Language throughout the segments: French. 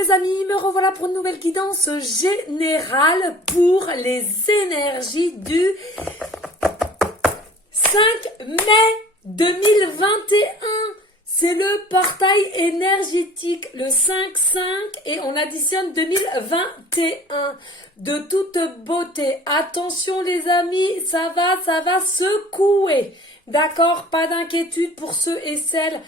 les amis, me revoilà pour une nouvelle guidance générale pour les énergies du 5 mai 2021. C'est le portail énergétique, le 5-5, et on additionne 2021. De toute beauté. Attention les amis, ça va secouer. D'accord, pas d'inquiétude pour ceux et celles.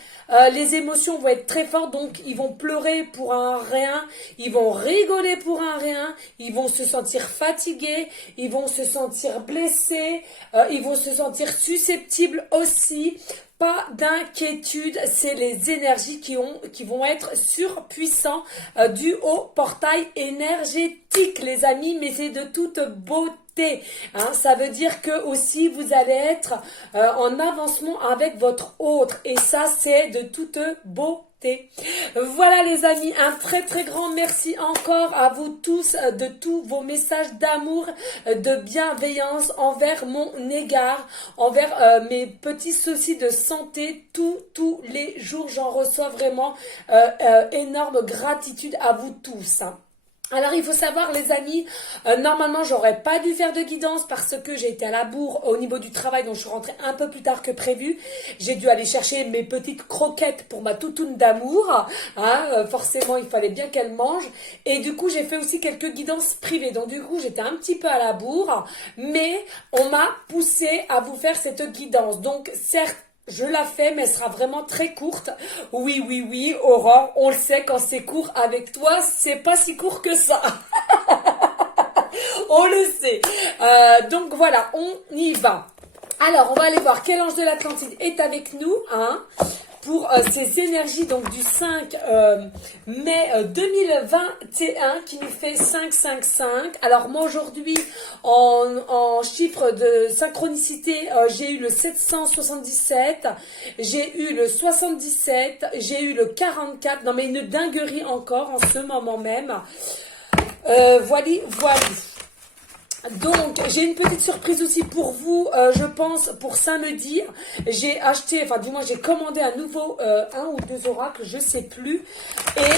Les émotions vont être très fortes, donc ils vont pleurer pour un rien, ils vont rigoler pour un rien, ils vont se sentir fatigués, ils vont se sentir blessés, ils vont se sentir susceptibles aussi. Pas d'inquiétude, c'est les énergies qui vont être surpuissants dues au portail énergétique, les amis, mais c'est de toute beauté. Hein, ça veut dire que aussi vous allez être en avancement avec votre autre, et ça c'est de toute beauté. Voilà les amis, un très grand merci encore à vous tous de tous vos messages d'amour, de bienveillance envers mon égard, envers mes petits soucis de santé. Tous les jours j'en reçois vraiment énorme gratitude à vous tous. Hein. Alors il faut savoir les amis, normalement j'aurais pas dû faire de guidance parce que j'ai été à la bourre au niveau du travail, donc je suis rentrée un peu plus tard que prévu. J'ai dû aller chercher mes petites croquettes pour ma toutoune d'amour, hein, forcément il fallait bien qu'elle mange, et du coup j'ai fait aussi quelques guidances privées, donc du coup j'étais un petit peu à la bourre, mais on m'a poussé à vous faire cette guidance, donc certes, je la fais, mais elle sera vraiment très courte. Oui, Aurore, on le sait, quand c'est court avec toi, c'est pas si court que ça. On le sait. Donc voilà, on y va. Alors, on va aller voir quel ange de l'Atlantide est avec nous, hein, pour ces énergies donc du 5 mai 2021 qui nous fait 5. Alors moi aujourd'hui en chiffre de synchronicité j'ai eu le 777, j'ai eu le 77, j'ai eu le 44, non mais une dinguerie encore en ce moment même. Voilà. Donc, j'ai une petite surprise aussi pour vous, je pense, pour samedi. J'ai acheté, enfin du moins j'ai commandé un nouveau, un ou deux oracles, je sais plus. Et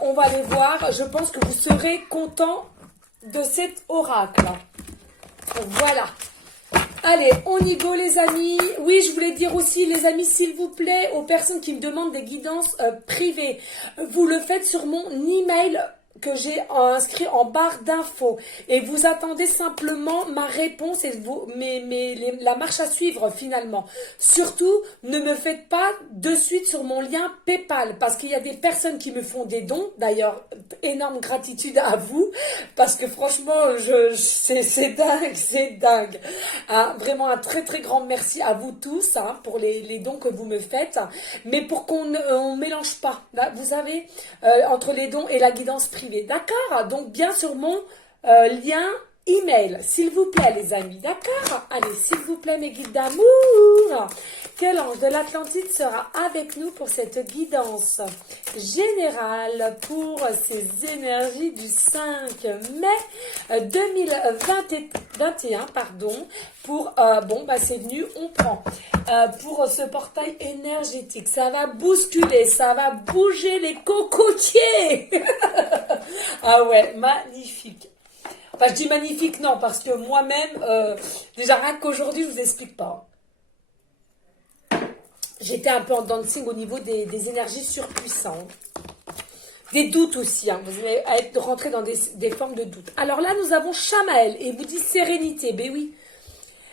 on va les voir, je pense que vous serez contents de cet oracle. Voilà. Allez, on y go les amis. Oui, je voulais dire aussi les amis, s'il vous plaît, aux personnes qui me demandent des guidances privées, vous le faites sur mon email que j'ai inscrit en barre d'infos, et vous attendez simplement ma réponse et la marche à suivre finalement. Surtout, ne me faites pas de suite sur mon lien PayPal, parce qu'il y a des personnes qui me font des dons. D'ailleurs, énorme gratitude à vous, parce que franchement, c'est dingue. Hein, vraiment un très grand merci à vous tous, hein, pour les dons que vous me faites, mais pour qu'on ne mélange pas, là, vous savez, entre les dons et la guidance privée. D'accord? Donc bien sur mon lien email, s'il vous plaît les amis, d'accord? Allez, s'il vous plaît mes guides d'amour, quel ange de l'Atlantide sera avec nous pour cette guidance générale pour ces énergies du 5 mai 2021, pardon, pour, c'est venu, on prend, pour ce portail énergétique, ça va bousculer, ça va bouger les cocotiers. Ah ouais, magnifique. Enfin, je dis magnifique, non, parce que moi-même, déjà rien qu'aujourd'hui, je vous explique pas. J'étais un peu en dancing au niveau des énergies surpuissantes. Des doutes aussi, hein. Vous allez être rentré dans des formes de doutes. Alors là, nous avons Chamaël, et il vous dit sérénité. Ben oui,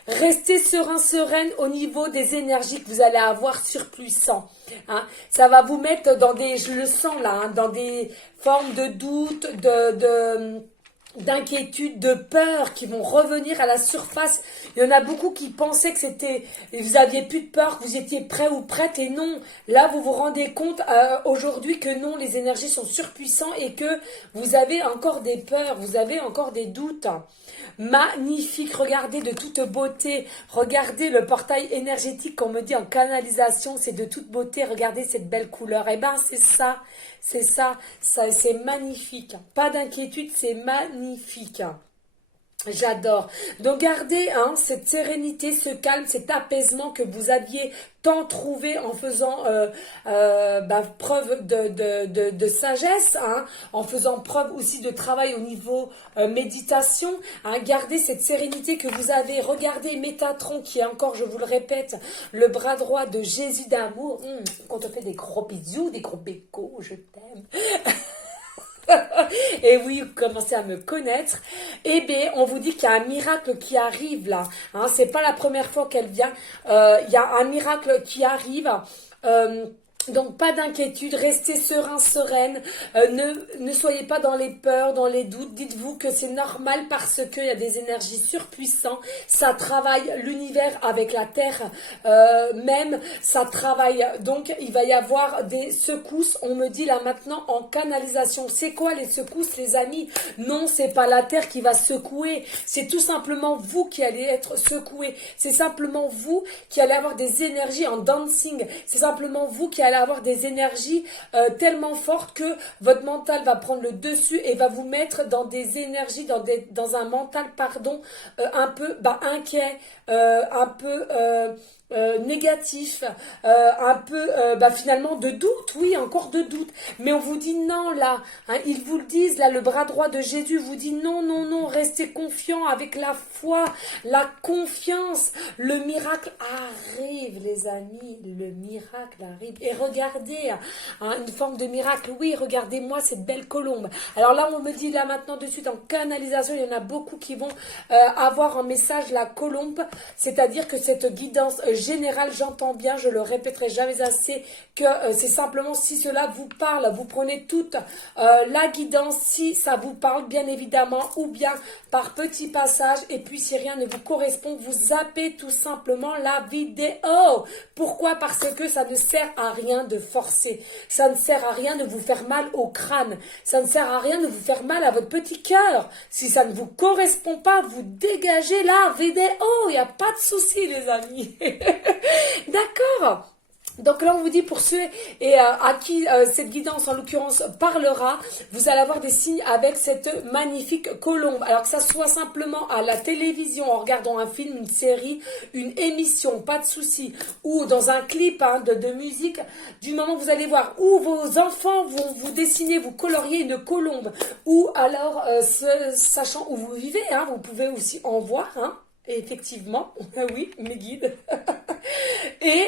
restez sereine au niveau des énergies que vous allez avoir surpuissants. Hein. Ça va vous mettre dans des, je le sens là, hein, dans des formes de doute, d'inquiétude, de peur qui vont revenir à la surface. Il y en a beaucoup qui pensaient que vous aviez plus de peur, que vous étiez prêt ou prête, et non. Là, vous vous rendez compte aujourd'hui que non, les énergies sont surpuissantes et que vous avez encore des peurs, vous avez encore des doutes. Magnifique, regardez de toute beauté, regardez le portail énergétique qu'on me dit en canalisation, c'est de toute beauté, regardez cette belle couleur. Eh ben c'est ça, c'est magnifique. Pas d'inquiétude, c'est magnifique. J'adore. Donc gardez cette sérénité, ce calme, cet apaisement que vous aviez tant trouvé en faisant preuve de sagesse, en faisant preuve aussi de travail au niveau méditation. Gardez cette sérénité que vous avez. Regardez Métatron qui est encore, je vous le répète, le bras droit de Jésus d'amour. On te fait des gros bisous, des gros bécos, je t'aime. Et oui, vous commencez à me connaître. Eh bien, on vous dit qu'il y a un miracle qui arrive là. C'est pas la première fois qu'elle vient. Il y a un miracle qui arrive. Donc pas d'inquiétude, restez serein, sereine, ne soyez pas dans les peurs, dans les doutes, dites-vous que c'est normal parce qu'il y a des énergies surpuissantes, ça travaille l'univers avec la terre même, ça travaille, donc il va y avoir des secousses, on me dit là maintenant en canalisation. C'est quoi les secousses les amis? Non, c'est pas la terre qui va secouer, c'est tout simplement vous qui allez être secoué, c'est simplement vous qui allez avoir des énergies en dancing, c'est simplement vous qui allez avoir des énergies tellement fortes que votre mental va prendre le dessus et va vous mettre dans des énergies, dans un mental, un peu inquiet, un peu négatif, un peu finalement de doute, oui, encore de doute. Mais on vous dit non là, ils vous le disent là, le bras droit de Jésus vous dit non, non, non, restez confiants avec la foi, la confiance. Le miracle arrive les amis, le miracle arrive. Et regardez, une forme de miracle, oui, regardez-moi cette belle colombe. Alors là, on me dit là maintenant de suite en canalisation, il y en a beaucoup qui vont avoir en message la colombe, c'est-à-dire que cette guidance générale, j'entends bien, je le répéterai jamais assez, que c'est simplement si cela vous parle, vous prenez toute la guidance, si ça vous parle bien évidemment, ou bien par petits passages, et puis si rien ne vous correspond, vous zappez tout simplement la vidéo. Pourquoi? Parce que ça ne sert à rien de forcer, ça ne sert à rien de vous faire mal au crâne, ça ne sert à rien de vous faire mal à votre petit cœur. Si ça ne vous correspond pas, vous dégagez la vidéo, il n'y a pas de souci les amis. D'accord. Donc là, on vous dit pour ceux à qui cette guidance, en l'occurrence, parlera, vous allez avoir des signes avec cette magnifique colombe. Alors que ça soit simplement à la télévision, en regardant un film, une série, une émission, pas de souci, ou dans un clip de musique, du moment que vous allez voir, où vos enfants vont vous dessiner, vous colorier une colombe, ou alors, sachant où vous vivez, vous pouvez aussi en voir, Et effectivement, oui, mes guides. Et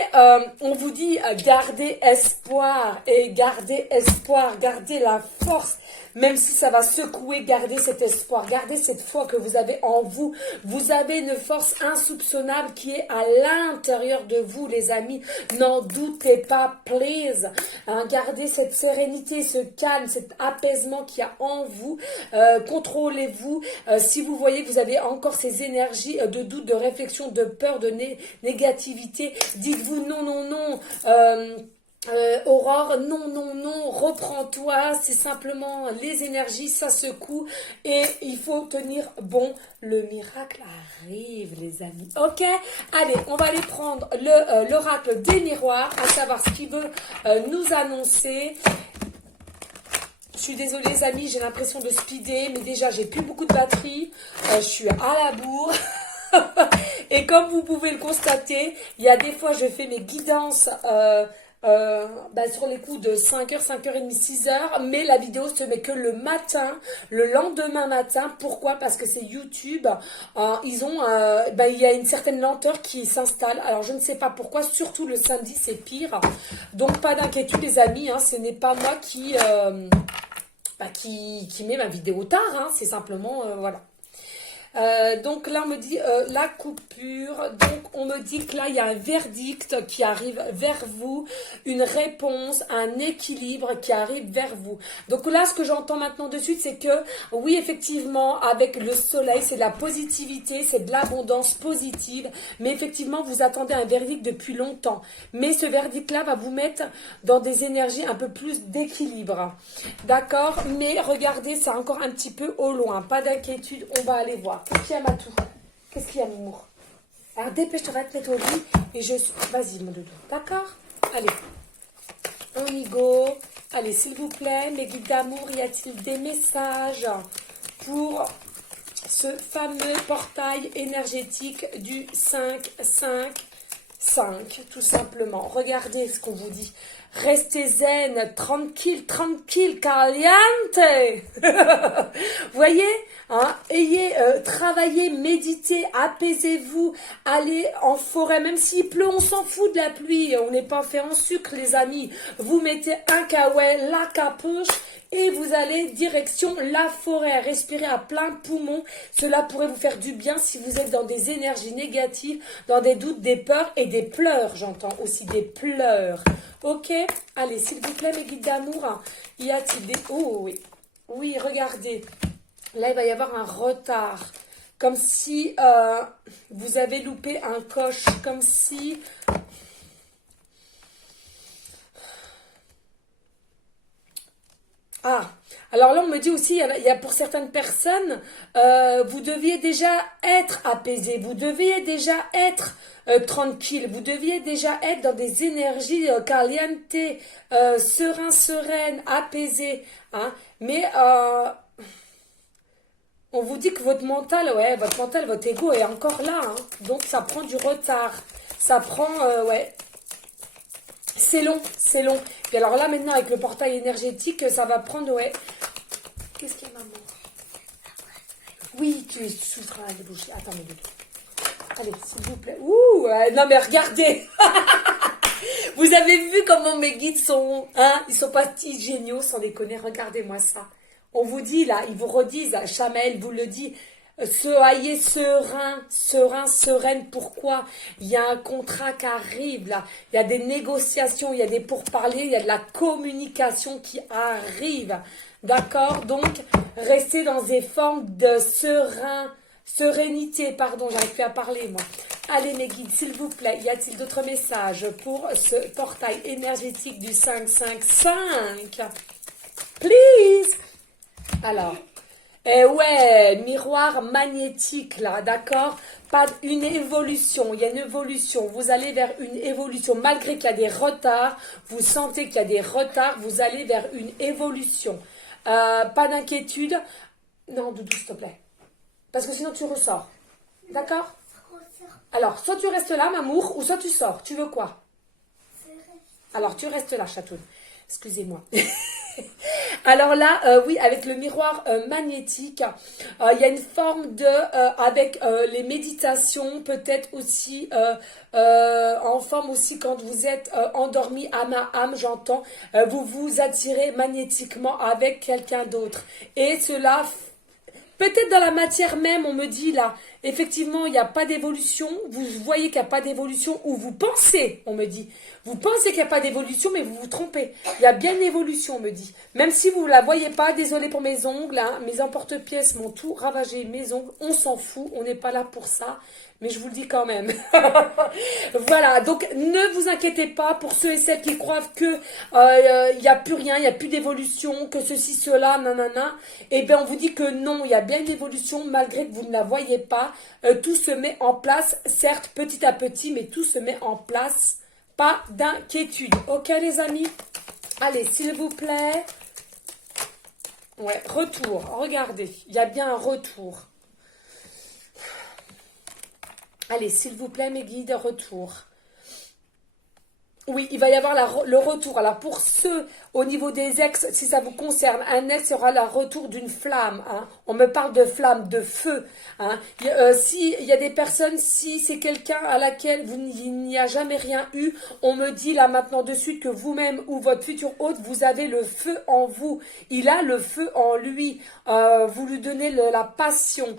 on vous dit gardez espoir et gardez espoir, gardez la force, même si ça va secouer, gardez cet espoir, gardez cette foi que vous avez en vous. Vous avez une force insoupçonnable qui est à l'intérieur de vous, les amis. N'en doutez pas, please. Gardez cette sérénité, ce calme, cet apaisement qu'il y a en vous. Contrôlez-vous. Si vous voyez que vous avez encore ces énergies de doute, de réflexion, de peur, de négativité, dites-vous non, non, non. Aurore, non, non, non, reprends-toi, c'est simplement les énergies, ça secoue et il faut tenir bon, le miracle arrive les amis, ok? Allez, on va aller prendre l'oracle des miroirs, à savoir ce qu'il veut nous annoncer. Je suis désolée les amis, j'ai l'impression de speeder, mais déjà j'ai plus beaucoup de batterie, je suis à la bourre. Et comme vous pouvez le constater, il y a des fois je fais mes guidances sur les coups de 5h, 5h30, 6h, mais la vidéo se met que le matin, le lendemain matin. Pourquoi? Parce que c'est YouTube, ils ont, il y a une certaine lenteur qui s'installe. Alors je ne sais pas pourquoi, surtout le samedi c'est pire. Donc pas d'inquiétude les amis, ce n'est pas moi qui met ma vidéo tard, c'est simplement, voilà. Donc là on me dit la coupure, donc on me dit que là il y a un verdict qui arrive vers vous, une réponse, un équilibre qui arrive vers vous. Donc là ce que j'entends maintenant de suite c'est que oui effectivement avec le soleil c'est de la positivité, c'est de l'abondance positive, mais effectivement vous attendez un verdict depuis longtemps, mais ce verdict là va vous mettre dans des énergies un peu plus d'équilibre, d'accord, mais regardez c'est encore un petit peu au loin, pas d'inquiétude, on va aller voir. Qu'est-ce qu'il y a, Matou? Qu'est-ce qu'il y a, mon amour? Alors, dépêche-toi, va te mettre au lit. Et je suis... Vas-y, mon doudou. D'accord? Allez. On y go. Allez, s'il vous plaît, mes guides d'amour, y a-t-il des messages pour ce fameux portail énergétique du 5-5-5, tout simplement. Regardez ce qu'on vous dit. Restez zen, tranquille, tranquille, caliente. Voyez, hein, travaillez, méditez, apaisez-vous, allez en forêt, même s'il pleut, on s'en fout de la pluie, on n'est pas fait en sucre, les amis. Vous mettez un kawaii, la capuche, et vous allez direction la forêt, respirez à plein poumon. Cela pourrait vous faire du bien si vous êtes dans des énergies négatives, dans des doutes, des peurs et des pleurs, j'entends aussi des pleurs. Ok, allez, s'il vous plaît, mes guides d'amour, y a-t-il des... Oh oui, oui, regardez, là il va y avoir un retard, comme si vous avez loupé un coche, comme si... Ah, alors là on me dit aussi, il y a pour certaines personnes, vous deviez déjà être apaisé, vous deviez déjà être tranquille, vous deviez déjà être dans des énergies caliente, serein, sereine, apaisé, hein, mais on vous dit que votre mental, ouais, votre ego est encore là, hein, donc ça prend du retard, ça prend, ouais. C'est long, c'est long. Puis alors là, maintenant, avec le portail énergétique, ça va prendre, ouais. Qu'est-ce qu'il y a, maman? Oui, tu souffres à déboucher. Attends, mon bébé. Allez, s'il vous plaît. Ouh, non mais regardez. Vous avez vu comment mes guides sont, hein? Ils sont pas petits géniaux, sans déconner. Regardez-moi ça. On vous dit, là, ils vous redisent, Chamel vous le dit, soyez serein, serein, sereine. Pourquoi? Il y a un contrat qui arrive là. Il y a des négociations, il y a des pourparlers, il y a de la communication qui arrive. D'accord? Donc, restez dans des formes de sérénité. Pardon, j'arrive plus à parler moi. Allez mes guides, s'il vous plaît, y a-t-il d'autres messages pour ce portail énergétique du 5-5-5? Please! Alors... Eh ouais, miroir magnétique là, d'accord? Pas une évolution, il y a une évolution. Vous allez vers une évolution. Malgré qu'il y a des retards, vous sentez qu'il y a des retards, vous allez vers une évolution. Pas d'inquiétude. Non, Doudou, s'il te plaît. Parce que sinon tu ressors. D'accord? Alors, soit tu restes là, Mamour, ou soit tu sors. Tu veux quoi? Alors, tu restes là, Chatoune. Excusez-moi. Alors là, oui, avec le miroir magnétique, il y a une forme de, avec les méditations, peut-être aussi, en forme aussi quand vous êtes endormi âme à âme, j'entends, vous vous attirez magnétiquement avec quelqu'un d'autre. Et cela... Peut-être dans la matière même, on me dit là, effectivement, il n'y a pas d'évolution. Vous voyez qu'il n'y a pas d'évolution ou vous pensez, on me dit. Vous pensez qu'il n'y a pas d'évolution, mais vous vous trompez. Il y a bien une évolution, on me dit. Même si vous ne la voyez pas, désolé pour mes ongles, hein, mes emporte-pièces m'ont tout ravagé, mes ongles, on s'en fout, on n'est pas là pour ça. Mais je vous le dis quand même. Voilà, donc ne vous inquiétez pas pour ceux et celles qui croient que il n'y a plus rien, il n'y a plus d'évolution, que ceci, cela, nanana. Eh bien, on vous dit que non, il y a bien une évolution, malgré que vous ne la voyez pas. Tout se met en place, certes, petit à petit, mais tout se met en place. Pas d'inquiétude. Ok, les amis? Allez, s'il vous plaît. Ouais, retour. Regardez, il y a bien un retour. Allez, s'il vous plaît, mes guides, retour. Oui, il va y avoir le retour. Alors, pour ceux au niveau des ex, si ça vous concerne, un ex aura le retour d'une flamme. Hein. On me parle de flamme, de feu. Hein. Si il y a des personnes, si c'est quelqu'un à laquelle il n'y a jamais rien eu, on me dit là maintenant de suite que vous-même ou votre futur hôte, vous avez le feu en vous. Il a le feu en lui. Vous lui donnez la passion.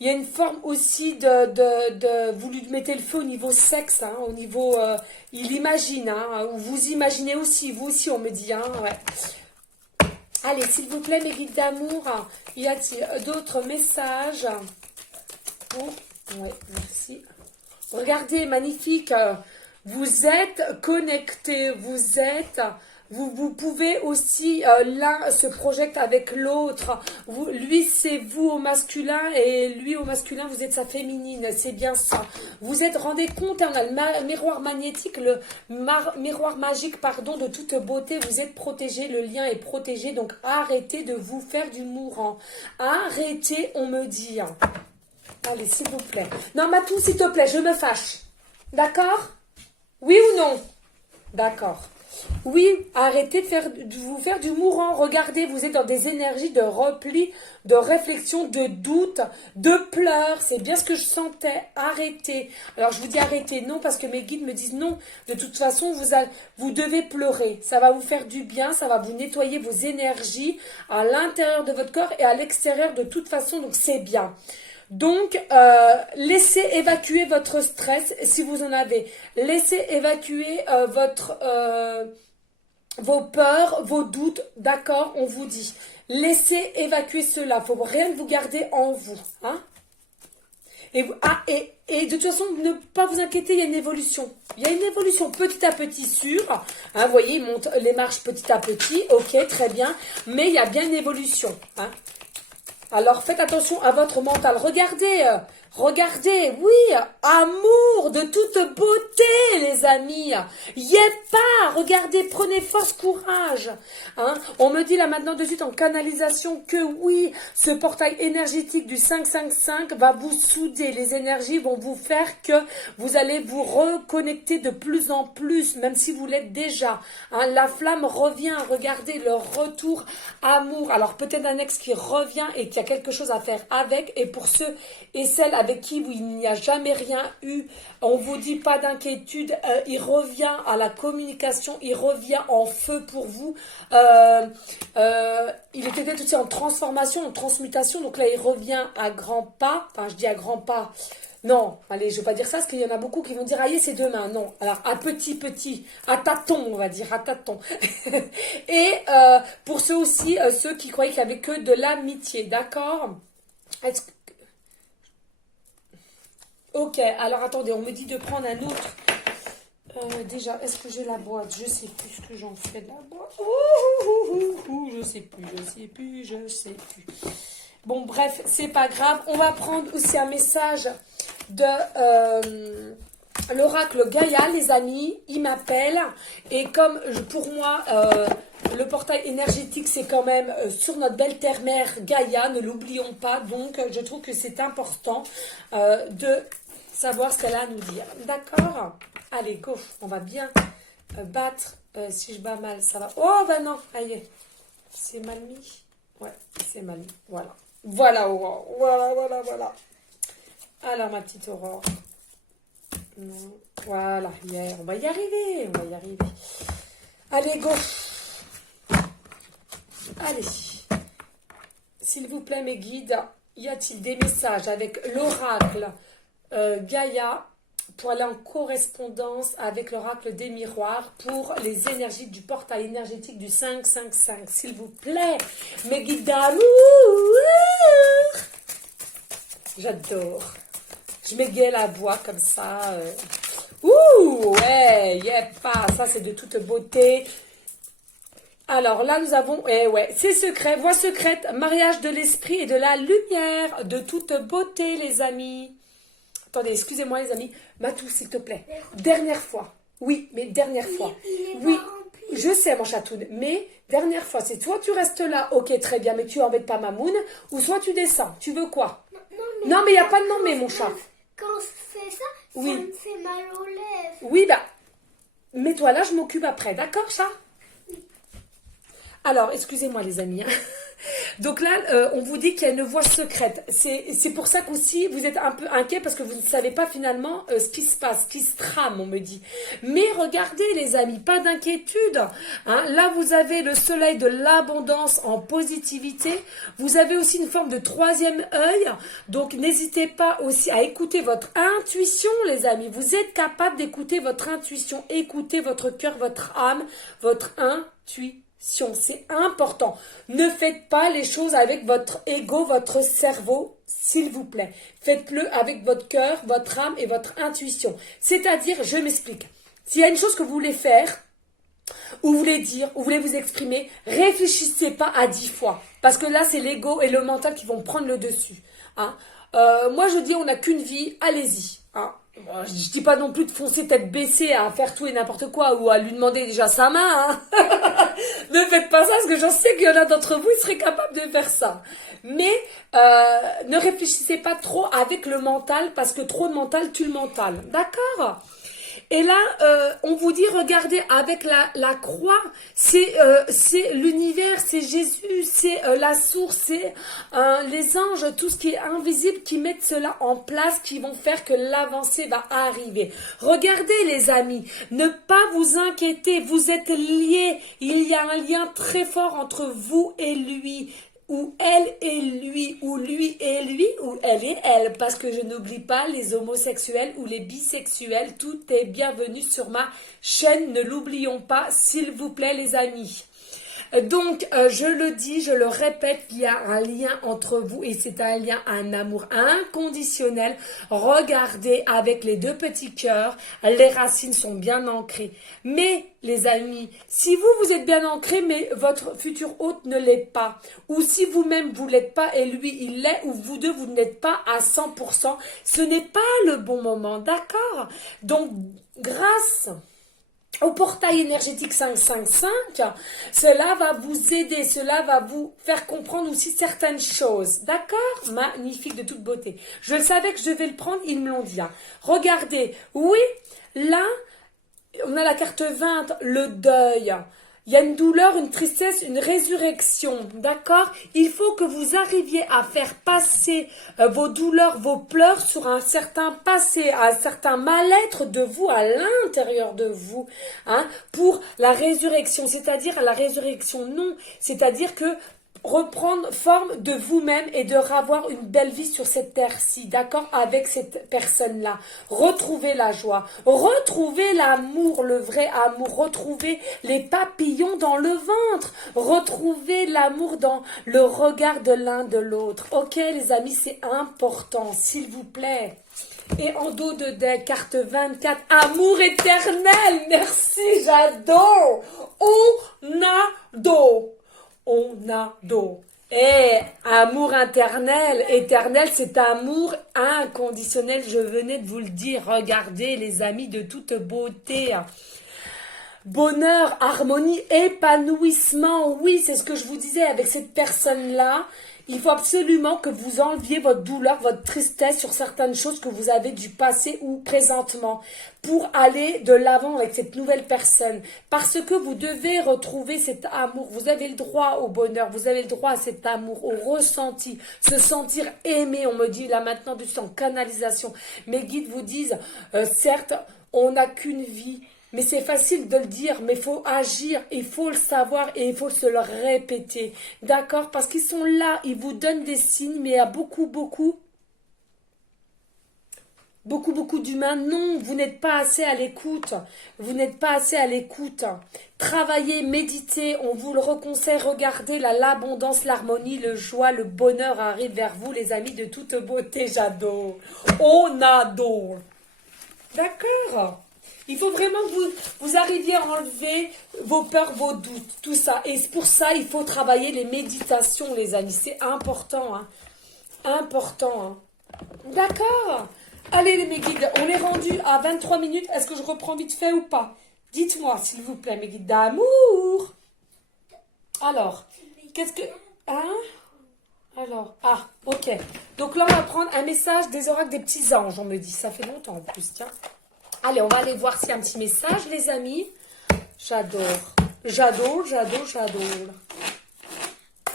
Il y a une forme aussi vous lui mettez le feu au niveau sexe, hein, au niveau, il imagine, hein, ou vous imaginez aussi, vous aussi on me dit, hein, ouais. Allez, s'il vous plaît, mes guides d'amour, y a-t-il d'autres messages? Oh, ouais, merci. Regardez, magnifique, vous êtes connectés, vous êtes Vous pouvez aussi, l'un se projette avec l'autre. Lui, c'est vous au masculin et lui au masculin, vous êtes sa féminine. C'est bien ça. Vous êtes, rendez compte, on a le miroir magnétique, le miroir magique, pardon, de toute beauté. Vous êtes protégé, le lien est protégé. Donc, arrêtez de vous faire du mourant. Arrêtez, on me dit. Allez, s'il vous plaît. Non, Matou, s'il te plaît, je me fâche. D'accord? Oui ou non? D'accord. Oui, arrêtez de vous faire du mourant. Regardez, vous êtes dans des énergies de repli, de réflexion, de doute, de pleurs. C'est bien ce que je sentais. Arrêtez. Alors, je vous dis arrêtez. Non, parce que mes guides me disent non. De toute façon, vous devez pleurer. Ça va vous faire du bien. Ça va vous nettoyer vos énergies à l'intérieur de votre corps et à l'extérieur de toute façon. Donc, c'est bien. Donc, laissez évacuer votre stress si vous en avez. Laissez évacuer vos peurs, vos doutes. D'accord, on vous dit. Laissez évacuer cela. Il ne faut rien vous garder en vous. Hein? Et de toute façon, ne pas vous inquiéter, il y a une évolution. Il y a une évolution petit à petit sûre. Hein, vous voyez, il monte les marches petit à petit. Ok, très bien. Mais il y a bien une évolution. Hein? Alors, faites attention à votre mental. Regardez, oui, amour de toute beauté, les amis. Y est pas, regardez, prenez force, courage. Hein? On me dit là maintenant de suite en canalisation que oui, ce portail énergétique du 555 va vous souder. Les énergies vont vous faire que vous allez vous reconnecter de plus en plus, même si vous l'êtes déjà. Hein? La flamme revient, regardez le retour amour. Alors peut-être un ex qui revient et qui a quelque chose à faire avec. Et pour ceux et celles avec qui il n'y a jamais rien eu, on vous dit pas d'inquiétude, il revient à la communication, il revient en feu pour vous. Il était peut-être aussi en transformation, en transmutation, donc là il revient à grands pas. Enfin, je dis à grands pas. Non, allez, je ne vais pas dire ça, parce qu'il y en a beaucoup qui vont dire, aïe, c'est demain. Non, alors, à petit, à tâtons, on va dire, à tâtons. Et pour ceux aussi, ceux qui croyaient qu'il n'y avait que de l'amitié, d'accord? Ok, alors attendez, on me dit de prendre un autre. Déjà, est-ce que j'ai la boîte? Je sais plus ce que j'en fais de la boîte. Je sais plus. Bon, bref, c'est pas grave. On va prendre aussi un message de l'oracle Gaïa, les amis. Il m'appelle. Et comme pour moi, le portail énergétique, c'est quand même sur notre belle terre-mère Gaïa, ne l'oublions pas. Donc, je trouve que c'est important de savoir ce qu'elle a à nous dire. D'accord? Allez, go. On va bien battre. Si je bats mal, ça va. Oh, bah non. Aïe. C'est mal mis. Ouais, c'est mal mis. Voilà. Voilà, Aurore. Voilà. Alors, ma petite Aurore. Non. Voilà. Yeah. On va y arriver. Allez, go. Allez. S'il vous plaît, mes guides, y a-t-il des messages avec l'oracle Gaïa pour aller en correspondance avec l'oracle des miroirs pour les énergies du portail énergétique du 555, s'il vous plaît, mes guides d'amour. J'adore. Je m'égaye la voix comme ça. Ouais, pas. Ça, c'est de toute beauté. Alors là, nous avons, c'est secret, voix secrète, mariage de l'esprit et de la lumière, de toute beauté, les amis. Attendez, excusez-moi les amis. Matou, s'il te plaît. Dernière fois. Oui, mais dernière fois. Oui, je sais mon chatoun. Mais dernière fois, c'est soit tu restes là, ok, très bien, mais tu embêtes pas Mamoun, ou soit tu descends. Tu veux quoi? Non, mais il n'y a pas de non mais mon chat. Quand je fais ça, ça me fait mal aux lèvres. Oui, bah, mets-toi là, je m'occupe après. D'accord, chat? Alors, excusez-moi les amis. Donc là, on vous dit qu'il y a une voix secrète. C'est pour ça qu'aussi, vous êtes un peu inquiet parce que vous ne savez pas finalement ce qui se passe, ce qui se trame, on me dit. Mais regardez les amis, pas d'inquiétude. Hein. Là, vous avez le soleil de l'abondance en positivité. Vous avez aussi une forme de troisième œil. Donc, n'hésitez pas aussi à écouter votre intuition, les amis. Vous êtes capable d'écouter votre intuition. Écoutez votre cœur, votre âme, votre intuition. C'est important. Ne faites pas les choses avec votre ego, votre cerveau, s'il vous plaît. Faites-le avec votre cœur, votre âme et votre intuition. C'est-à-dire, je m'explique. S'il y a une chose que vous voulez faire, ou vous voulez dire, ou vous voulez vous exprimer, réfléchissez pas à 10 fois. Parce que là, c'est l'ego et le mental qui vont prendre le dessus. Hein. Moi, je dis, on n'a qu'une vie, allez-y. Hein. Je dis pas non plus de foncer tête baissée à faire tout et n'importe quoi ou à lui demander déjà sa main. Hein. Ne faites pas ça parce que j'en sais qu'il y en a d'entre vous, ils seraient capables de faire ça. Mais ne réfléchissez pas trop avec le mental parce que trop de mental tue le mental. D'accord ? Et là, on vous dit, regardez, avec la croix, c'est l'univers, c'est Jésus, c'est la source, c'est les anges, tout ce qui est invisible qui mettent cela en place, qui vont faire que l'avancée va arriver. Regardez les amis, ne pas vous inquiéter, vous êtes liés, il y a un lien très fort entre vous et lui. Ou elle et lui, ou lui et lui, ou elle et elle, parce que je n'oublie pas les homosexuels ou les bisexuels, tout est bienvenu sur ma chaîne, ne l'oublions pas, s'il vous plaît les amis. Donc, je le dis, je le répète, il y a un lien entre vous et c'est un lien, un amour inconditionnel. Regardez avec les deux petits cœurs, les racines sont bien ancrées. Mais, les amis, si vous êtes bien ancrés, mais votre futur hôte ne l'est pas, ou si vous-même vous l'êtes pas et lui il l'est, ou vous deux vous n'êtes pas à 100%, ce n'est pas le bon moment, d'accord? Donc, grâce au portail énergétique 555, cela va vous aider, cela va vous faire comprendre aussi certaines choses. D'accord? Magnifique, de toute beauté. Je le savais que je vais le prendre, ils me l'ont dit. Hein. Regardez, oui, là, on a la carte 20, le deuil. Il y a une douleur, une tristesse, une résurrection, d'accord? Il faut que vous arriviez à faire passer vos douleurs, vos pleurs sur un certain passé, un certain mal-être de vous à l'intérieur de vous, hein, pour la résurrection, c'est-à-dire la résurrection non, c'est-à-dire que reprendre forme de vous-même et de avoir une belle vie sur cette terre-ci, d'accord, avec cette personne-là. Retrouvez la joie, retrouvez l'amour, le vrai amour, retrouvez les papillons dans le ventre, retrouvez l'amour dans le regard de l'un de l'autre. Ok, les amis, c'est important, s'il vous plaît. Et en dos de deck, carte 24, amour éternel, merci, j'adore. On a dos. On a dos. Et amour éternel, c'est amour inconditionnel. Je venais de vous le dire. Regardez les amis de toute beauté. Bonheur, harmonie, épanouissement. Oui, c'est ce que je vous disais avec cette personne-là. Il faut absolument que vous enleviez votre douleur, votre tristesse sur certaines choses que vous avez du passé ou présentement pour aller de l'avant avec cette nouvelle personne. Parce que vous devez retrouver cet amour. Vous avez le droit au bonheur, vous avez le droit à cet amour, au ressenti, se sentir aimé. On me dit là maintenant, je suis en canalisation. Mes guides vous disent, certes, on n'a qu'une vie. Mais c'est facile de le dire, mais il faut agir, il faut le savoir et il faut se le répéter. D'accord? Parce qu'ils sont là, ils vous donnent des signes, mais il y a beaucoup d'humains. Non, vous n'êtes pas assez à l'écoute. Vous n'êtes pas assez à l'écoute. Travaillez, méditez, on vous le reconseille. Regardez, l'abondance, l'harmonie, le joie, le bonheur arrive vers vous, les amis de toute beauté. J'adore. On adore. D'accord? Il faut vraiment que vous arriviez à enlever vos peurs, vos doutes, tout ça. Et pour ça, il faut travailler les méditations, les amis. C'est important, hein. Important, hein. D'accord? Allez, mes guides, on est rendu à 23 minutes. Est-ce que je reprends vite fait ou pas? Dites-moi, s'il vous plaît, mes guides d'amour. Alors, qu'est-ce que... Hein? Alors, ok. Donc là, on va prendre un message des oracles des petits anges, on me dit. Ça fait longtemps en plus, tiens. Allez, on va aller voir s'il y a un petit message, les amis. J'adore. J'adore.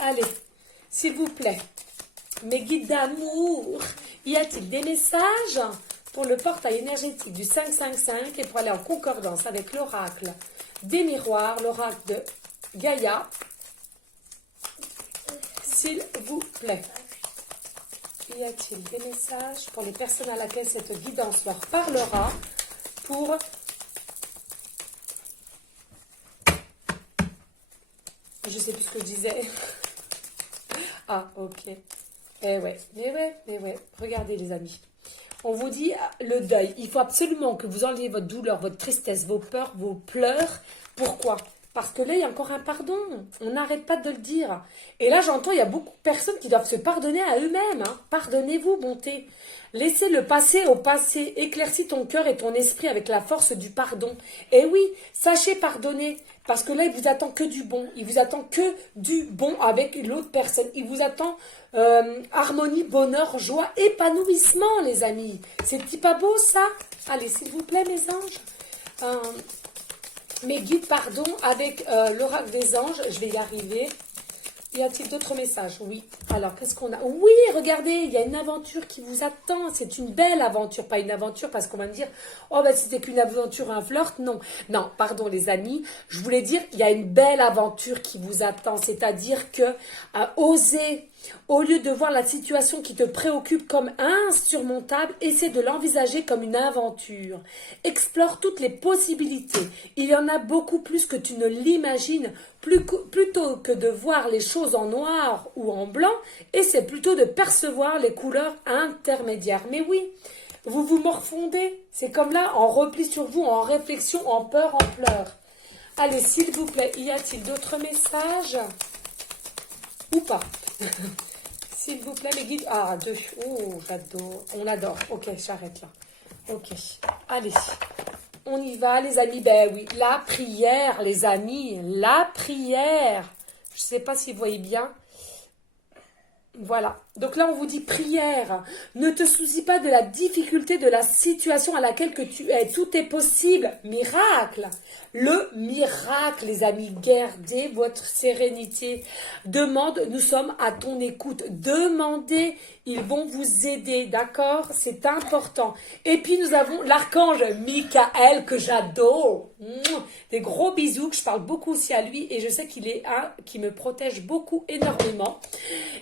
Allez, s'il vous plaît. Mes guides d'amour. Y a-t-il des messages pour le portail énergétique du 555 et pour aller en concordance avec l'oracle des miroirs, l'oracle de Gaïa? S'il vous plaît. Y a-t-il des messages pour les personnes à laquelle cette guidance leur parlera? Pour je sais plus ce que je disais. Ok. Mais ouais. Regardez les amis. On vous dit le deuil. Il faut absolument que vous enleviez votre douleur, votre tristesse, vos peurs, vos pleurs Pourquoi? Parce que là, il y a encore un pardon. On n'arrête pas de le dire. Et là, j'entends, il y a beaucoup de personnes qui doivent se pardonner à eux-mêmes. Hein. Pardonnez-vous, bonté. Laissez le passé au passé. Éclaircis ton cœur et ton esprit avec la force du pardon. Et oui, sachez pardonner. Parce que là, il vous attend que du bon. Il vous attend que du bon avec l'autre personne. Il vous attend harmonie, bonheur, joie, épanouissement, les amis. C'est pas beau, ça? Allez, s'il vous plaît, mes anges. Mes guides, pardon, avec l'oracle des anges, je vais y arriver. Y a-t-il d'autres messages? Oui. Alors, qu'est-ce qu'on a? Oui, regardez, il y a une aventure qui vous attend. C'est une belle aventure, pas une aventure parce qu'on va me dire, oh ben c'était qu'une aventure, un flirt. Non, non, pardon les amis. Je voulais dire, il y a une belle aventure qui vous attend. C'est-à-dire que osez, au lieu de voir la situation qui te préoccupe comme insurmontable, essaie de l'envisager comme une aventure. Explore toutes les possibilités. Il y en a beaucoup plus que tu ne l'imagines. Plutôt que de voir les choses en noir ou en blanc, essaie plutôt de percevoir les couleurs intermédiaires. Mais oui, vous vous morfondez. C'est comme là, en repli sur vous, en réflexion, en peur, en pleurs. Allez, s'il vous plaît, y a-t-il d'autres messages? Ou pas? S'il vous plaît, les guides. Ah, deux. Oh, j'adore. On adore. Ok, j'arrête là. Ok. Allez. On y va, les amis. Ben oui, la prière, les amis. La prière. Je ne sais pas si vous voyez bien. Voilà. Donc là, on vous dit prière. Ne te soucie pas de la difficulté de la situation à laquelle que tu es. Tout est possible. Miracle. Le miracle, les amis. Gardez votre sérénité. Demande, nous sommes à ton écoute. Demandez, ils vont vous aider. D'accord? C'est important. Et puis, nous avons l'archange Michael que j'adore. Des gros bisous, que je parle beaucoup aussi à lui. Et je sais qu'il est un qui me protège beaucoup, énormément.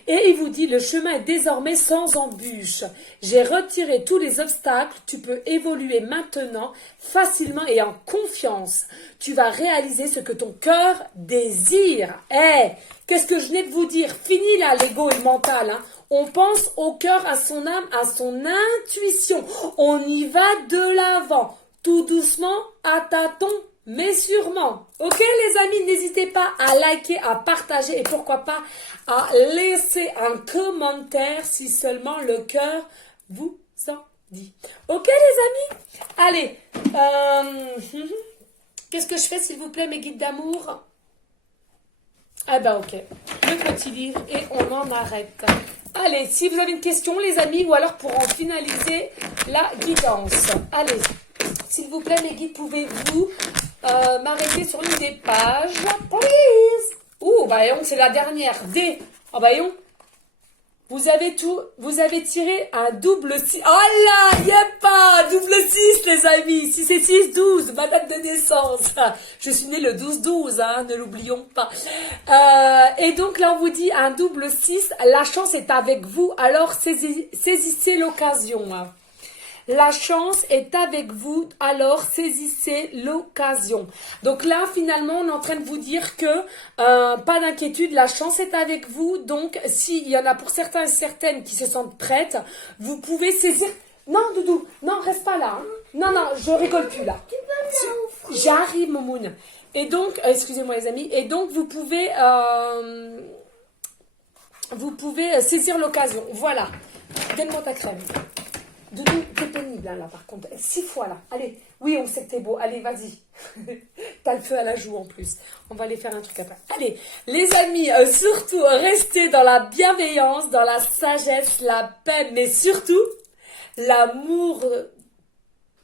Et il vous dit, le chemin est désormais sans embûche. J'ai retiré tous les obstacles. Tu peux évoluer maintenant facilement et en confiance. Tu vas réaliser ce que ton cœur désire. Qu'est-ce que je venais de vous dire? Fini là l'ego et le mental. Hein. On pense au cœur, à son âme, à son intuition. On y va de l'avant. Tout doucement, à tâtons, mais sûrement. Ok les amis, n'hésitez pas à liker, à partager et pourquoi pas à laisser un commentaire si seulement le cœur vous en dit. Ok les amis? Allez, qu'est-ce que je fais s'il vous plaît mes guides d'amour? Ah ben ok, le petit livre et on en arrête. Allez, si vous avez une question les amis ou alors pour en finaliser la guidance. Allez, s'il vous plaît mes guides, pouvez-vous m'arrêter sur l'une des pages, please? Ouh, bah c'est la dernière. D. Oh bah vous avez tout, vous avez tiré un double 6. Oh là, il n'y a pas double 6 les amis. Si c'est 6, 12, ma date de naissance. Je suis née le 12-12, hein, ne l'oublions pas. Et donc là on vous dit un double 6, la chance est avec vous, alors saisissez l'occasion. La chance est avec vous, alors saisissez l'occasion. Donc là, finalement, on est en train de vous dire que pas d'inquiétude, la chance est avec vous. Donc, s'il y en a pour certains et certaines qui se sentent prêtes, vous pouvez saisir... Non, Doudou, non, reste pas là. Hein. Non, non, je rigole plus là. J'arrive, Momoun. Et donc, excusez-moi les amis, et donc vous pouvez saisir l'occasion. Voilà. Donne-moi ta crème. Doudou, t'es pénible hein, là par contre. 6 fois là. Allez, oui, on sait que t'es beau. Allez, vas-y. T'as le feu à la joue en plus. On va aller faire un truc après. Allez, les amis, surtout restez dans la bienveillance, dans la sagesse, la paix, mais surtout l'amour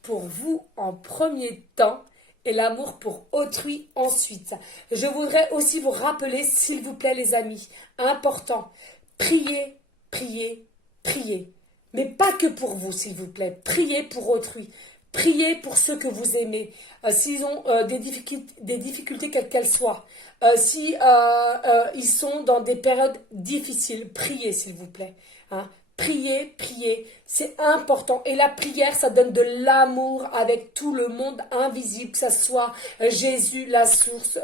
pour vous en premier temps et l'amour pour autrui ensuite. Je voudrais aussi vous rappeler, s'il vous plaît les amis, important, priez, priez, priez. Mais pas que pour vous, s'il vous plaît. Priez pour autrui. Priez pour ceux que vous aimez. S'ils ont des difficultés quelles qu'elles soient. Si ils sont dans des périodes difficiles. Priez, s'il vous plaît. Hein. priez, priez. C'est important. Et la prière, ça donne de l'amour avec tout le monde invisible, que ce soit Jésus, la source,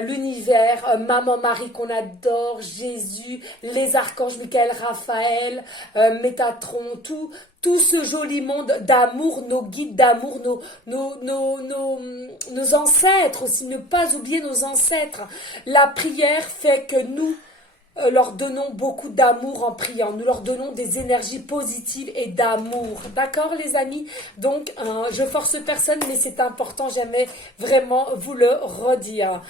l'univers, Maman Marie qu'on adore, Jésus, les archanges, Michael, Raphaël, Métatron, tout ce joli monde d'amour, nos guides d'amour, nos ancêtres aussi, ne pas oublier nos ancêtres. La prière fait que nous leur donnons beaucoup d'amour en priant. Nous leur donnons des énergies positives et d'amour. D'accord, les amis? Donc, je force personne, mais c'est important. J'aimais vraiment vous le redire.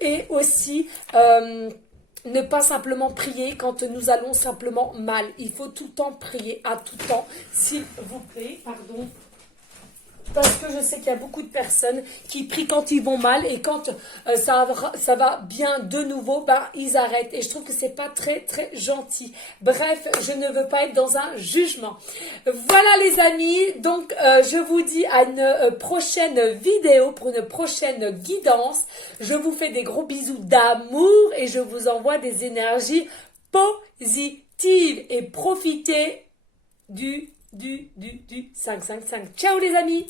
Et aussi, ne pas simplement prier quand nous allons simplement mal. Il faut tout le temps prier, à tout temps, s'il vous plaît. Pardon. Parce que je sais qu'il y a beaucoup de personnes qui prient quand ils vont mal et quand ça va bien de nouveau, ben, ils arrêtent. Et je trouve que c'est pas très très gentil. Bref, je ne veux pas être dans un jugement. Voilà les amis, donc je vous dis à une prochaine vidéo pour une prochaine guidance. Je vous fais des gros bisous d'amour et je vous envoie des énergies positives. Et profitez du 555. Ciao les amis!